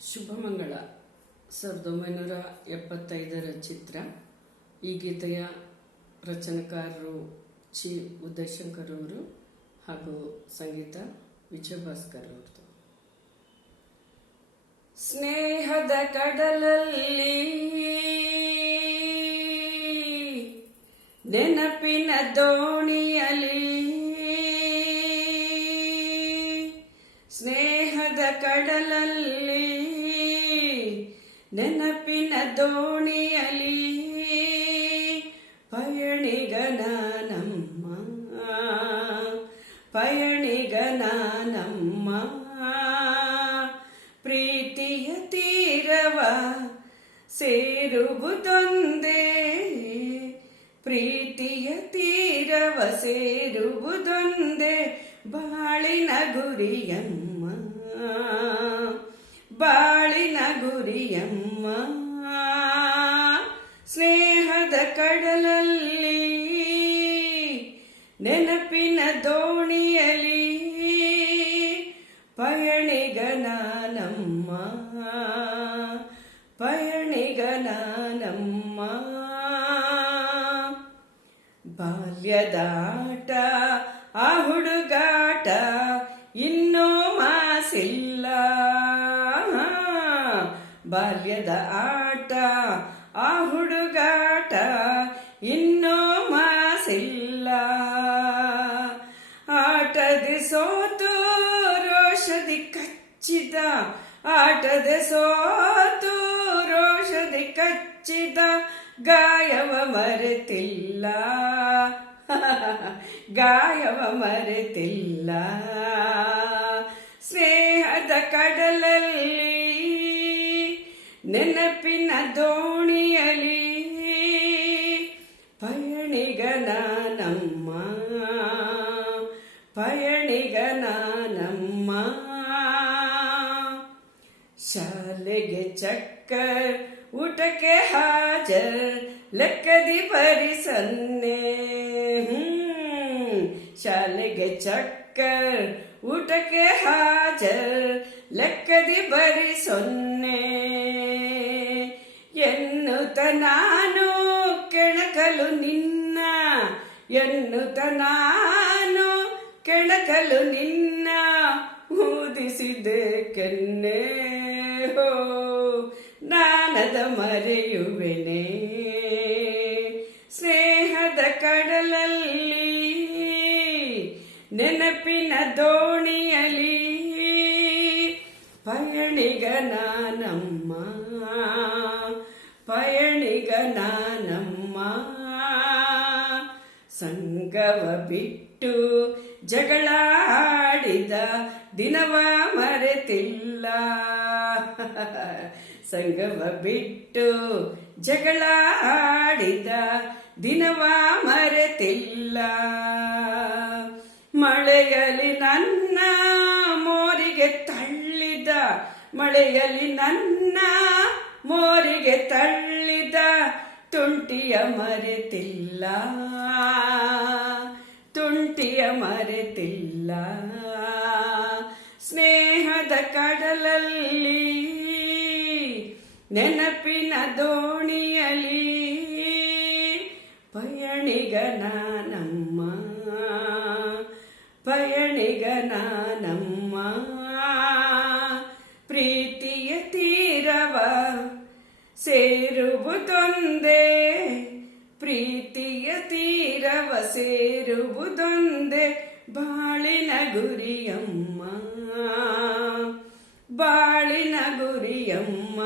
ಶುಭಮಂಗಳ 1975 ಚಿತ್ರ. ಈ ಗೀತೆಯ ರಚನೆಕಾರರು ಚಿ ಉದಯಶಂಕರ್ ಅವರು ಹಾಗೂ ಸಂಗೀತ ವಿಜಯಭಾಸ್ಕರ್ ಅವರದು. ಸ್ನೇಹದ ಕಡಲಲ್ಲಿ ನೆನಪಿನ ದೋಣಿಯಲಿ, ಸ್ನೇಹದ ಕಡಲಲ್ಲಿ ನೆನಪಿನ ದೋಣಿಯಲಿ ಪಯಣಿಗನ ನಮ್ಮ ಪಯಣಿಗನ ನಮ್ಮ ಪ್ರೀತಿಯ ತೀರವ ಸೇರುವುದೊಂದೇ, ಪ್ರೀತಿಯ ತೀರವ ಸೇರುವುದೊಂದೇ ಬಾಳಿನ ಗುರಿಯಮ್ಮ, ಬಾಳಿನ ಗುರಿಯಮ್ಮ. ಸ್ನೇಹದ ಕಡಲಲ್ಲಿ ನೆನಪಿನ ದೋಣಿಯಲಿ ಪಯಣಿಗನ ನಮ್ಮ ಪಯಣಿಗನ ನಮ್ಮ. ಬಾಲ್ಯದ ಆಟ ಆ ಹುಡುಗಾಟ ಇನ್ನೂ ಮಾಸಿಲ್ಲ, ಬಾಲ್ಯದ ಆಟ ಆ ಹುಡುಗಾಟ ಇನ್ನೂ ಮಾಸಿಲ್ಲ. ಆಟದ ಸೋತು ರೋಷದಿ ಕಚ್ಚಿದ, ಆಟದ ಸೋತು ರೋಷದಿ ಕಚ್ಚಿದ ಗಾಯವ ಮರೆತಿಲ್ಲ, ಗಾಯವ ಮರೆತಿಲ್ಲ. ಸ್ನೇಹದ ಕಡಲಲ್ಲಿ ನೆನಪಿನ ದೋಣಿಯಲಿ ಪಯಣಿಗನ ನಮ್ಮ ಪಯಣಿಗನ ನಮ್ಮ. ಶಾಲೆಗೆ ಚಕ್ಕರ್ ಊಟಕ್ಕೆ ಹಾಜರ್ ಲೆಕ್ಕದಿ ಬರಿ ಸೊನ್ನೆ, ಶಾಲೆಗೆ ಚಕ್ಕರ್ ಊಟಕ್ಕೆ ಹಾಜರ್ ಲೆಕ್ಕದಿ ಬರಿ ಸೊನ್ನೆ. ಎನ್ನುತ್ತ ನಾನು ಕೆಣಕಲು ನಿನ್ನ, ಎನ್ನುತ್ತ ನಾನು ಕೆಣಕಲು ನಿನ್ನ ಊದಿಸಿದೆ ಕೆನ್ನೆ. ಹೋ ನಾನದ ಮರೆಯುವೆನೆ. ಸ್ನೇಹದ ಕಡಲಲ್ಲಿ ನೆನಪಿನ ದೋಣಿಯಲಿ ಪಯಣಿಗನ ನಮ್ಮ ಪಯಣಿಗನ ನಮ್ಮ. ಸಂಗವ ಬಿಟ್ಟು ಜಗಳ ಆಡಿದ ದಿನವ ಮರೆತಿಲ್ಲ, ಸಂಗವ ಬಿಟ್ಟು ಜಗಳ ಆಡಿದ ದಿನವ ಮರೆತಿಲ್ಲ. ಮಳೆಯಲ್ಲಿ ನನ್ನ ಮೋರಿಗೆ ತಳ್ಳಿದ, ಮಳೆಯಲ್ಲಿ ನನ್ನ ಮೋರಿಗೆ ತಳ್ಳಿದ ತುಂಟಿಯ ಮರೆತಿಲ್ಲ, ತುಂಟಿಯ ಮರೆತಿಲ್ಲ. ಸ್ನೇಹದ ಕಡಲಲ್ಲಿ ನೆನಪಿನ ದೋಣಿಯಲಿ ಪಯಣಿಗನ ನಮ್ಮ ಪಯಣಿಗನ ನಮ್ಮ. ಪ್ರೀತಿಯ ತೀರವ ಸೇರುವುದೊಂದೇ, ಪ್ರೀತಿಯ ತೀರವ ಸೇರುವುದೊಂದೇ ಬಾಳಿನ ಗುರಿಯಮ್ಮ, ಬಾಳಿನ ಗುರಿಯಮ್ಮ.